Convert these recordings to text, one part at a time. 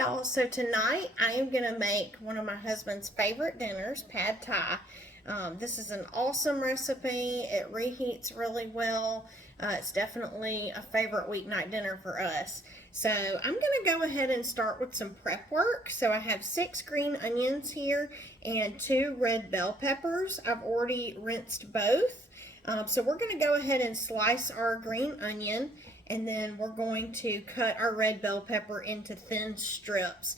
y'all, so tonight I am going to make one of my husband's favorite dinners, pad thai. This is an awesome recipe. It reheats really well. It's definitely a favorite weeknight dinner for us. So I'm going to go ahead and start with some prep work. So I have 6 green onions here and 2 red bell peppers. I've already rinsed both. So we're going to go ahead and slice our green onion, and then we're going to cut our red bell pepper into thin strips.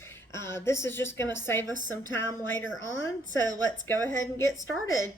This is just going to save us some time later on, so let's go ahead and get started.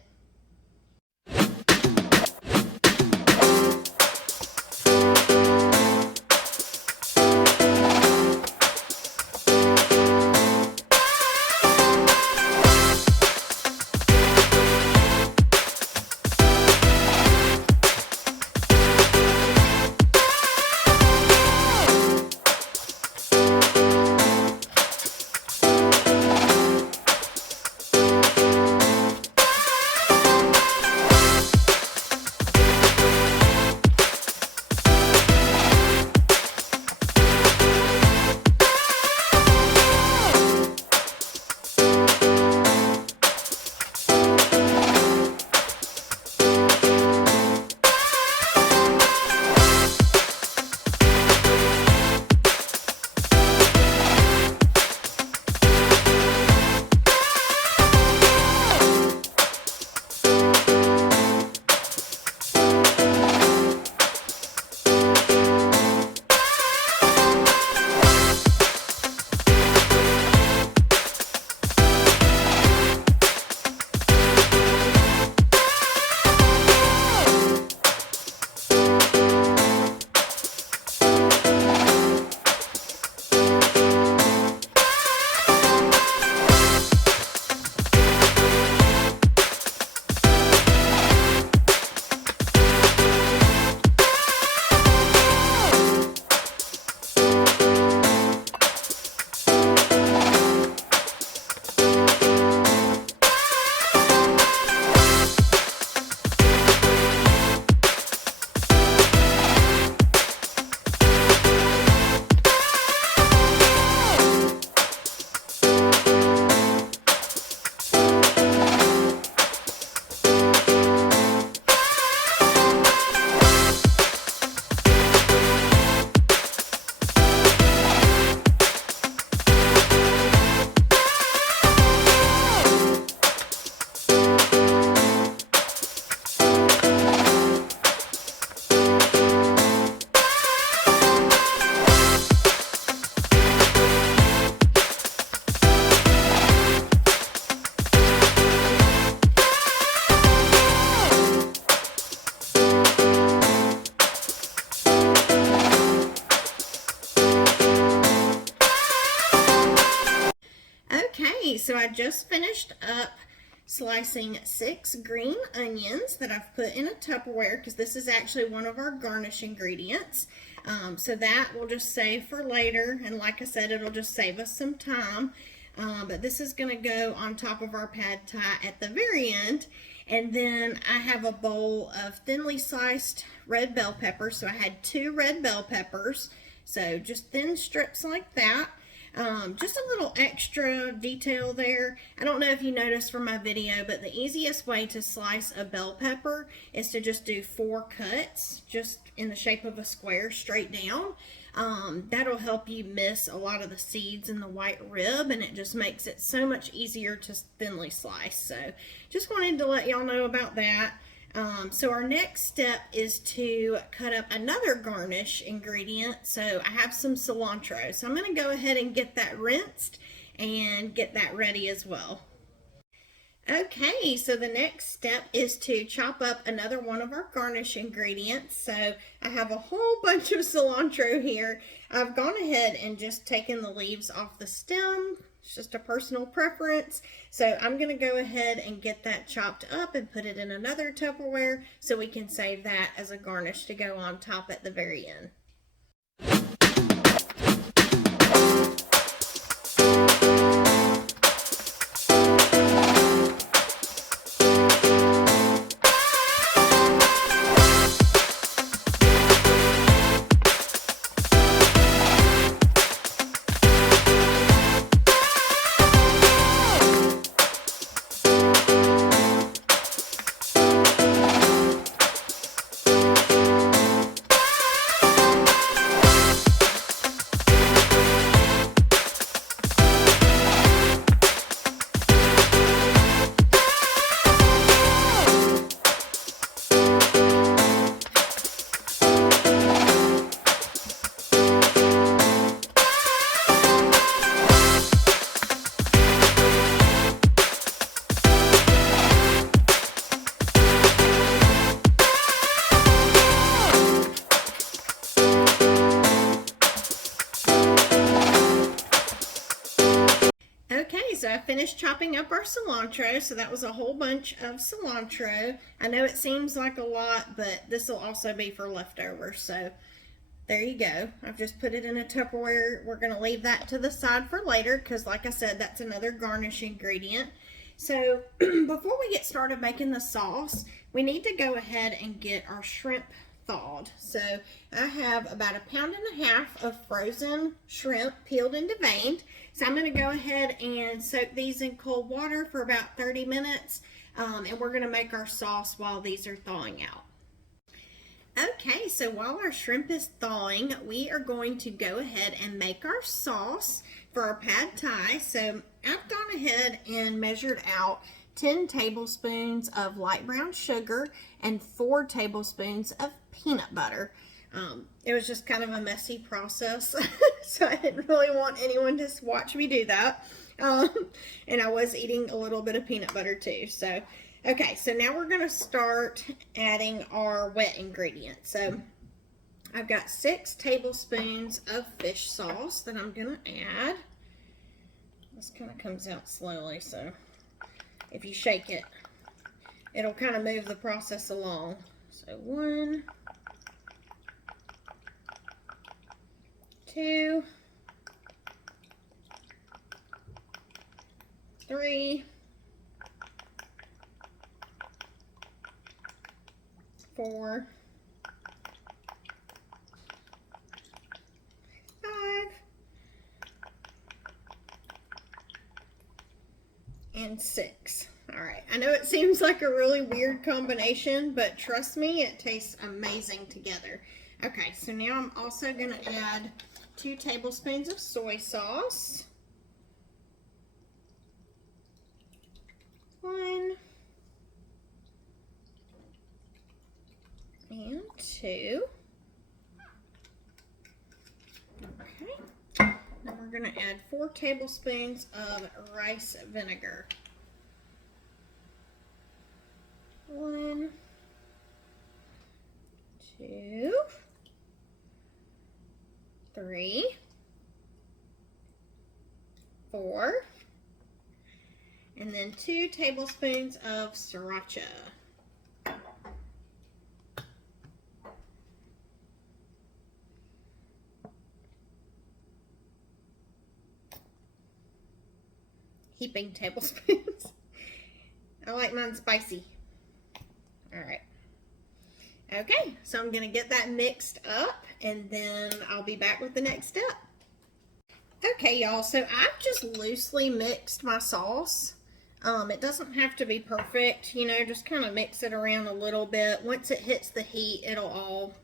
Okay, so I just finished up slicing 6 green onions that I've put in a Tupperware because this is actually one of our garnish ingredients. So that we'll just save for later, and like I said, it'll just save us some time. But this is going to go on top of our pad thai at the very end. And then I have a bowl of thinly sliced red bell peppers. So I had 2 red bell peppers, so just thin strips like that. Just a little extra detail there. I don't know if you noticed from my video, but the easiest way to slice a bell pepper is to just do 4 cuts, just in the shape of a square straight down. That'll help you miss a lot of the seeds in the white rib, and it just makes it so much easier to thinly slice. So just wanted to let y'all know about that. So our next step is to cut up another garnish ingredient. So I have some cilantro. So I'm going to go ahead and get that rinsed and get that ready as well. Okay, so the next step is to chop up another one of our garnish ingredients. So I have a whole bunch of cilantro here. I've gone ahead and just taken the leaves off the stem. It's just a personal preference. So I'm going to go ahead and get that chopped up and put it in another Tupperware so we can save that as a garnish to go on top at the very end. Okay, so I finished chopping up our cilantro, so that was a whole bunch of cilantro. I know it seems like a lot, but this will also be for leftovers, so there you go. I've just put it in a Tupperware. We're going to leave that to the side for later because, like I said, that's another garnish ingredient. So before we get started making the sauce, we need to go ahead and get our shrimp thawed. So I have about 1.5 pounds of frozen shrimp peeled and deveined. So I'm going to go ahead and soak these in cold water for about 30 minutes. And we're going to make our sauce while these are thawing out. Okay, so while our shrimp is thawing, we are going to go ahead and make our sauce for our pad thai. So I've gone ahead and measured out 10 tablespoons of light brown sugar and 4 tablespoons of peanut butter. It was just kind of a messy process, so I didn't really want anyone to watch me do that. And I was eating a little bit of peanut butter too. So, okay, so now we're going to start adding our wet ingredients. So I've got 6 tablespoons of fish sauce that I'm going to add. This kind of comes out slowly, so if you shake it, it'll kind of move the process along. So 1, 2, 3, 4, 5, and 6. All right, I know it seems like a really weird combination, but trust me, it tastes amazing together. Okay, so now I'm also gonna add 2 tablespoons of soy sauce. 1 and 2. Okay, now we're gonna add 4 tablespoons of rice vinegar. 1, 2, 3, 4, and then 2 tablespoons of sriracha. Heaping tablespoons. I like mine spicy. All right. Okay, so I'm gonna get that mixed up and then I'll be back with the next step. Okay, y'all, so I've just loosely mixed my sauce. It doesn't have to be perfect, you know, just kind of mix it around a little bit. Once it hits the heat, it'll all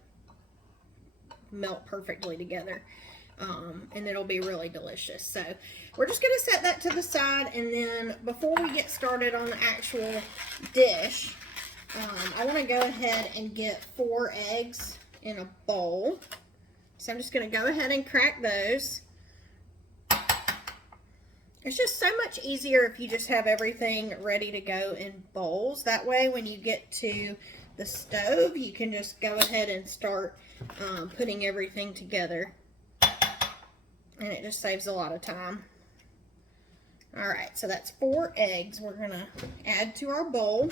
melt perfectly together. And it'll be really delicious. So we're just going to set that to the side, and then before we get started on the actual dish, I want to go ahead and get 4 eggs in a bowl. So I'm just going to go ahead and crack those. It's just so much easier if you just have everything ready to go in bowls. That way when you get to the stove, you can just go ahead and start putting everything together. And it just saves a lot of time. All right, so that's 4 eggs we're gonna add to our bowl.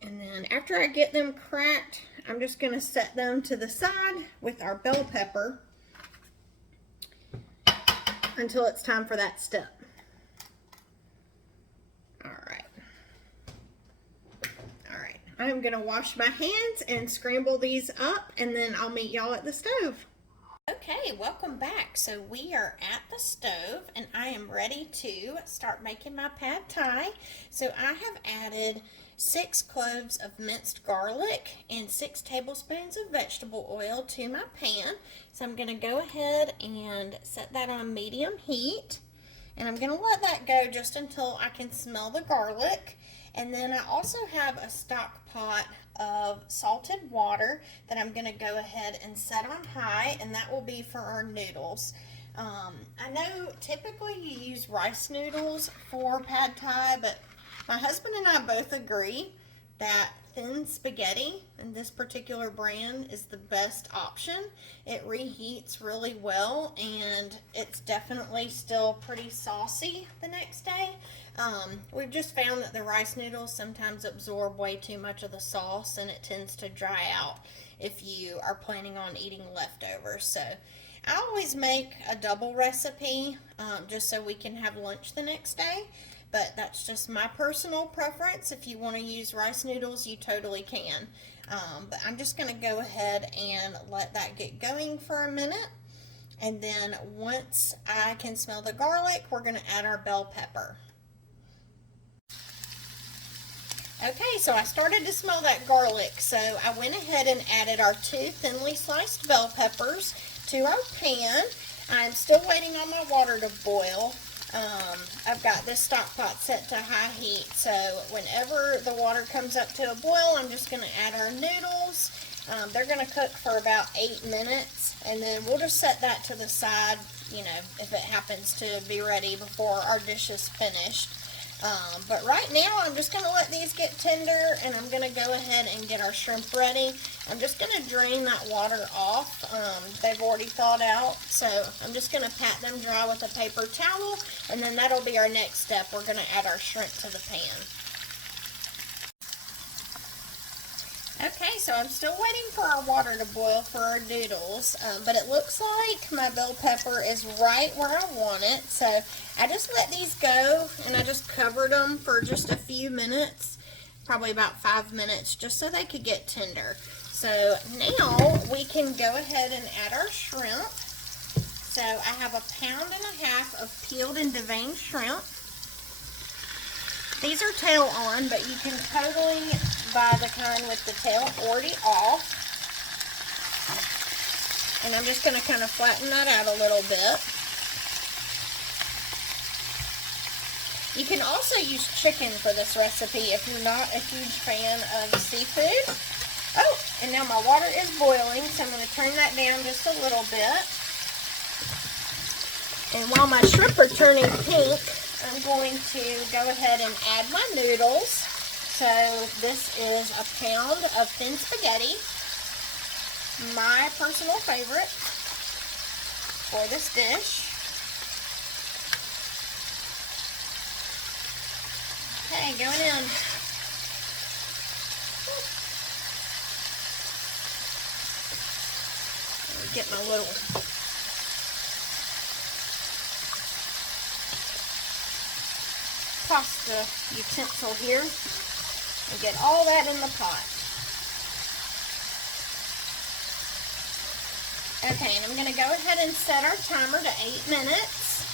And then after I get them cracked, I'm just gonna set them to the side with our bell pepper until it's time for that step. All right. All right, I'm gonna wash my hands and scramble these up, and then I'll meet y'all at the stove. Okay, welcome back. So we are at the stove and I am ready to start making my pad thai. So I have added 6 cloves of minced garlic and 6 tablespoons of vegetable oil to my pan. So I'm going to go ahead and set that on medium heat. And I'm going to let that go just until I can smell the garlic. And then I also have a stock pot of salted water that I'm going to go ahead and set on high, and that will be for our noodles. I know typically you use rice noodles for pad thai, but my husband and I both agree that thin spaghetti, and this particular brand is the best option. It reheats really well, and it's definitely still pretty saucy the next day. We've just found that the rice noodles sometimes absorb way too much of the sauce, and it tends to dry out if you are planning on eating leftovers. So I always make a double recipe just so we can have lunch the next day. But that's just my personal preference. If you want to use rice noodles, you totally can. But I'm just going to go ahead and let that get going for a minute. And then once I can smell the garlic, we're going to add our bell pepper. Okay, so I started to smell that garlic, so I went ahead and added our 2 thinly sliced bell peppers to our pan. I'm still waiting on my water to boil. I've got this stock pot set to high heat, so whenever the water comes up to a boil, I'm just going to add our noodles. They're going to cook for about 8 minutes, and then we'll just set that to the side, you know, if it happens to be ready before our dish is finished. But right now, I'm just going to let these get tender, and I'm going to go ahead and get our shrimp ready. I'm just going to drain that water off. They've already thawed out, so I'm just going to pat them dry with a paper towel, and then that'll be our next step. We're going to add our shrimp to the pan. Okay, so I'm still waiting for our water to boil for our noodles, but it looks like my bell pepper is right where I want it. So I just let these go, and I just covered them for just a few minutes, probably about 5 minutes, just so they could get tender. So now we can go ahead and add our shrimp. So I have 1.5 pounds of peeled and deveined shrimp. These are tail on, but you can totally buy the kind with the tail already off. And I'm just going to kind of flatten that out a little bit. You can also use chicken for this recipe if you're not a huge fan of seafood. Oh, and now my water is boiling, so I'm going to turn that down just a little bit. And while my shrimp are turning pink, I'm going to go ahead and add my noodles. So this is 1 pound of thin spaghetti, my personal favorite for this dish. Okay, going in. Get my little pasta utensil here and get all that in the pot. Okay, and I'm going to go ahead and set our timer to 8 minutes.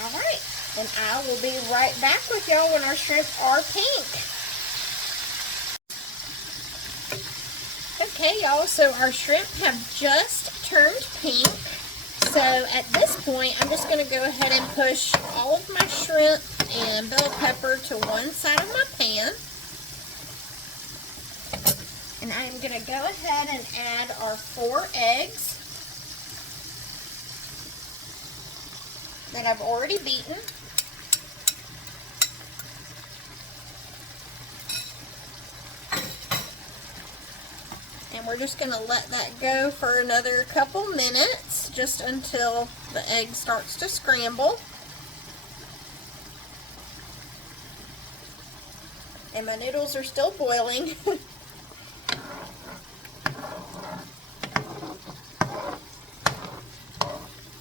Alright, and I will be right back with y'all when our shrimp are pink. Okay, y'all, so our shrimp have just turned pink. So at this point, I'm just going to go ahead and push all of my shrimp and bell pepper to one side of my pan. And I'm going to go ahead and add our 4 eggs that I've already beaten. And we're just going to let that go for another couple minutes, just until the egg starts to scramble. And my noodles are still boiling.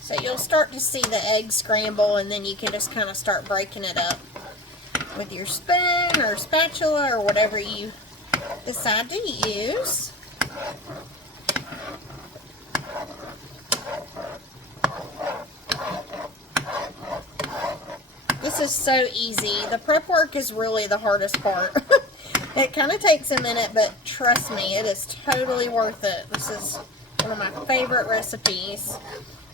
So you'll start to see the egg scramble, and then you can just kind of start breaking it up with your spoon or spatula or whatever you decide to use. This is so easy. The prep work is really the hardest part. It kind of takes a minute, but trust me, it is totally worth it. This is one of my favorite recipes,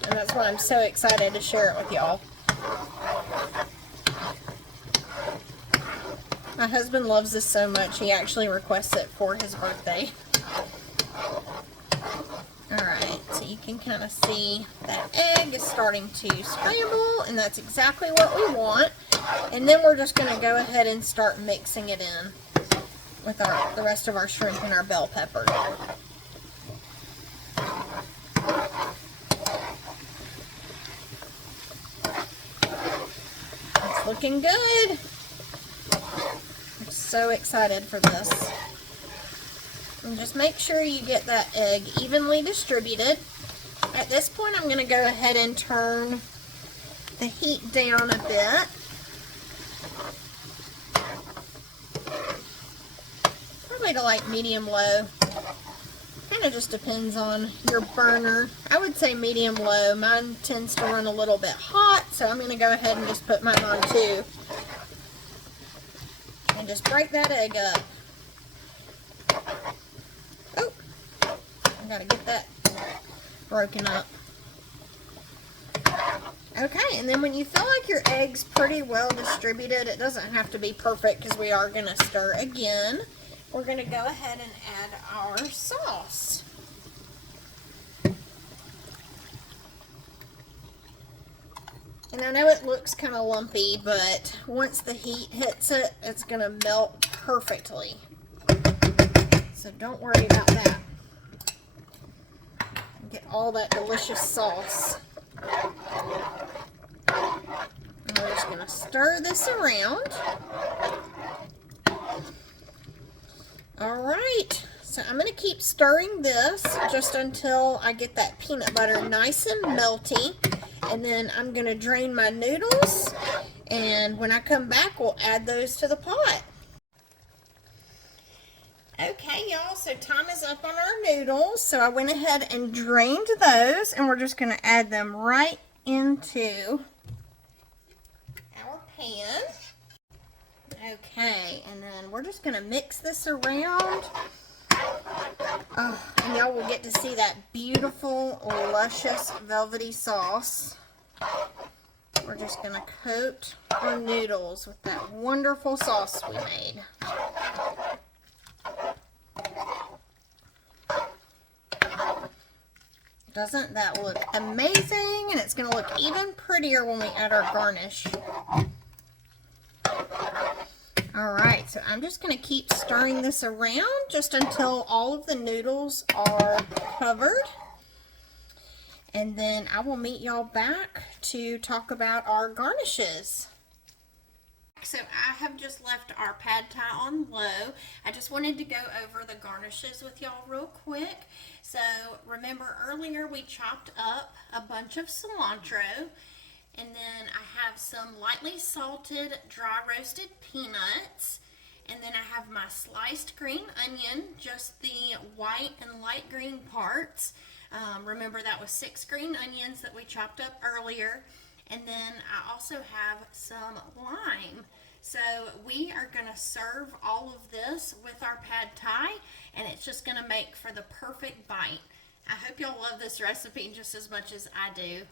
and that's why I'm so excited to share it with y'all. My husband loves this so much, he actually requests it for his birthday. Alright, so So you can kind of see that egg is starting to scramble, and that's exactly what we want. And then we're just going to go ahead and start mixing it in with the rest of our shrimp and our bell pepper. It's looking good. I'm so excited for this. And just make sure you get that egg evenly distributed. At this point, I'm going to go ahead and turn the heat down a bit. Probably to like medium-low. Kind of just depends on your burner. I would say medium-low. Mine tends to run a little bit hot, so I'm going to go ahead and just put mine on 2. And just break that egg up. Oh, I gotta get that broken up. Okay, and then when you feel like your egg's pretty well distributed, it doesn't have to be perfect because we are going to stir again. We're going to go ahead and add our sauce. And I know it looks kind of lumpy, but once the heat hits it, it's going to melt perfectly. So don't worry about that. Get all that delicious sauce. And we're just going to stir this around. Alright, so I'm going to keep stirring this just until I get that peanut butter nice and melty. And then I'm going to drain my noodles. And when I come back, we'll add those to the pot. Okay, y'all, so time is up on our noodles. So I went ahead and drained those, and we're just going to add them right into our pan. Okay, and then we're just going to mix this around. Oh, and y'all will get to see that beautiful, luscious, velvety sauce. We're just going to coat our noodles with that wonderful sauce we made. Doesn't that look amazing? And it's going to look even prettier when we add our garnish. Alright, so I'm just going to keep stirring this around just until all of the noodles are covered. And then I will meet y'all back to talk about our garnishes. So I have just left our pad thai on low. I just wanted to go over the garnishes with y'all real quick. So remember earlier we chopped up a bunch of cilantro, and then I have some lightly salted dry roasted peanuts, and then I have my sliced green onion, just the white and light green parts. Remember that was 6 green onions that we chopped up earlier. And then I also have some lime. So we are going to serve all of this with our pad thai, and it's just going to make for the perfect bite. I hope y'all love this recipe just as much as I do.